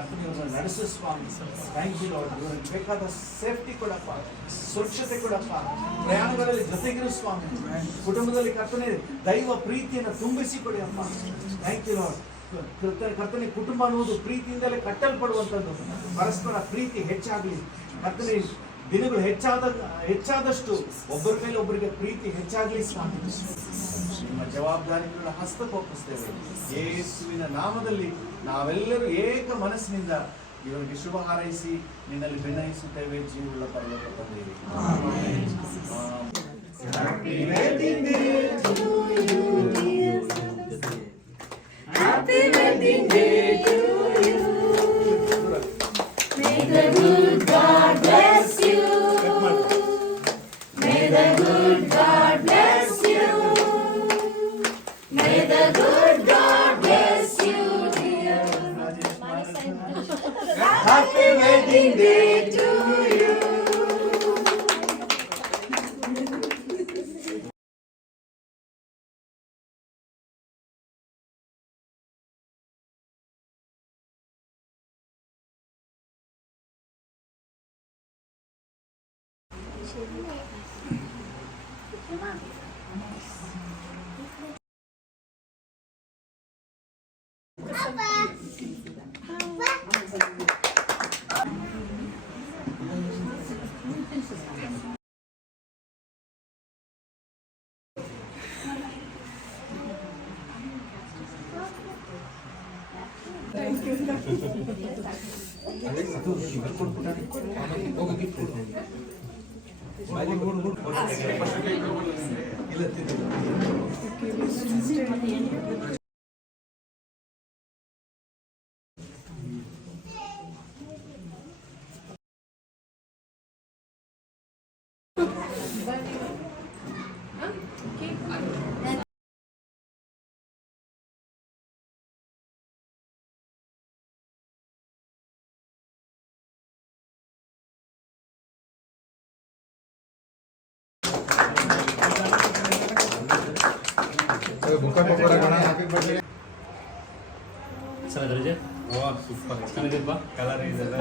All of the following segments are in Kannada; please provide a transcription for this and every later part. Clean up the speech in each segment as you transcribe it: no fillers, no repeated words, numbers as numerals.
ಕರ್ತನಿಗೆ ನಡೆಸು ಸ್ವಾಮಿ. Thank you lord. ಇವರಿಗೆ ಬೇಕಾದ ಸೇಫ್ಟಿ ಕೊಡಪ್ಪ, ಸುರಕ್ಷತೆ ಕೊಡಪ್ಪ, ಪ್ರಯಾಣಗಳಲ್ಲಿ ಜೊತೆಗಿರು ಸ್ವಾಮಿ. ಕುಟುಂಬದಲ್ಲಿ ಕರ್ತನೆ ದೈವ ಪ್ರೀತಿಯನ್ನು ತುಂಬಿಸಿ ಕೊಡಿ ಅಪ್ಪ. Thank you lord. ಕರ್ತನೆ ಕುಟುಂಬ ಅನ್ನುವುದು ಪ್ರೀತಿಯಿಂದಲೇ ಕಟ್ಟಲ್ಪಡುವಂಥದ್ದು. ಪರಸ್ಪರ ಪ್ರೀತಿ ಹೆಚ್ಚಾಗಲಿ ಕರ್ತನೆ. ದಿನಗಳು ಹೆಚ್ಚಾದಷ್ಟು ಒಬ್ಬರ ಮೇಲೆ ಒಬ್ಬರಿಗೆ ಪ್ರೀತಿ ಹೆಚ್ಚಾಗಲಿ ಸ್ವಾಮಿ. ನಿಮ್ಮ ಜವಾಬ್ದಾರಿಗಳನ್ನ ಹಸ್ತಕ್ಕೊಪ್ಪಿಸ್ತೇವೆ. ಯೇಸುವಿನ ನಾಮದಲ್ಲಿ ನಾವೆಲ್ಲರೂ ಏಕ ಮನಸ್ಸಿನಿಂದ ಇವರಿಗೆ ಶುಭ ಹಾರೈಸಿ ನಿನ್ನಲ್ಲಿ ವಿನಯಿಸುತ್ತೇವೆ. ಜೀವವುಳ್ಳ ಪರಲೋಕ ತಂದೆಯೇ, Happy wedding day to you. Happy wedding day to you. May the good God bless you. May the good God bless you. May the good God bless you, dear. Happy wedding day to you. ಚೆನ್ನಾಗಿದೆ. ಸೂಪರ್ ಚೆನ್ನಾಗಿದೆಪ್ಪ. ಕಲರ್ ಇದೆಲ್ಲ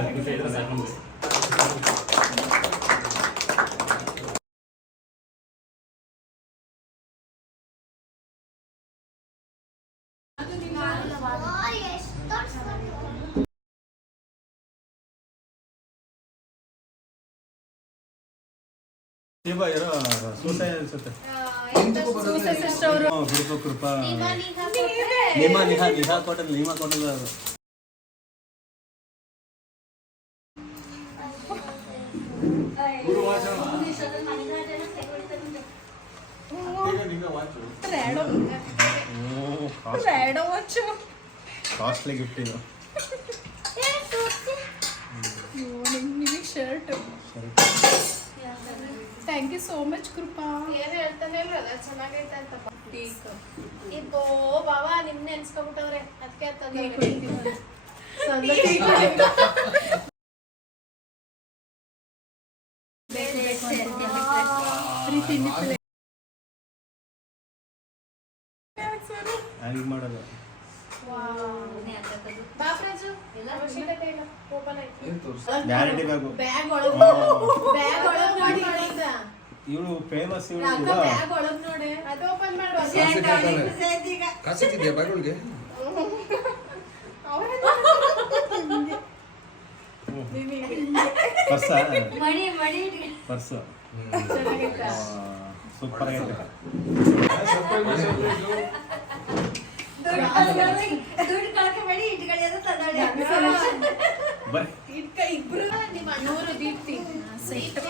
ಅನ್ಸುತ್ತೆ. ಕೃಪಾ ನಿಹಾ ಕೊಟ್ಟಲ್ಲ, ನಿಮಾ ಕೊಟ್ಟಲ್ಲ. ಕಾಸ್ಟ್ಲಿ ಗಿಫ್ಟ್ ಇದು. Shirt. Thank you so much Krupa. ಏನು ಹೇಳ್ತಾನೆ ಇಲ್ಲದ ಚೆನ್ನಾಗೈತೆ ಅಂತ. ಇಬ್ಬೋ ಬಾವಾ ನಿಮ್ ನೆನ್ಸ್ಕೊಂಡ್ಬಿಟ್ಟವ್ರೆ, ಅದಕ್ಕೆ ಮಾಡೋದು. ಬಾಪ್ರಾಜು ಅವಶ್ಯಕತೆ ಇಲ್ಲ. ಓಪನ್ ಆಯ್ತು. ಗ್ಯಾರಂಟಿ ಬೇಕು. ಬ್ಯಾಗ್ ಒಳಗ್ ನೋಡಿ ಇವಳು ಫೇಮಸ್. ಇವಳು ಬ್ಯಾಗ್ ಒಳಗ್ ನೋಡಿ ಅದು ಓಪನ್ ಮಾಡುವ. ಕಾಸಿದ್ಯಾ ಬ್ಯಾಗ್ಗಳಿಗೆ? ಪರ್ಸ ಮಣಿ ಪರ್ಸ ಸೂಪರ್ ಆಗೈತೆ. ಇಬ್ರು ನಿಮ್ಮ ಅಣ್ಣವರು ದೀಪ್ತಿ ಇದು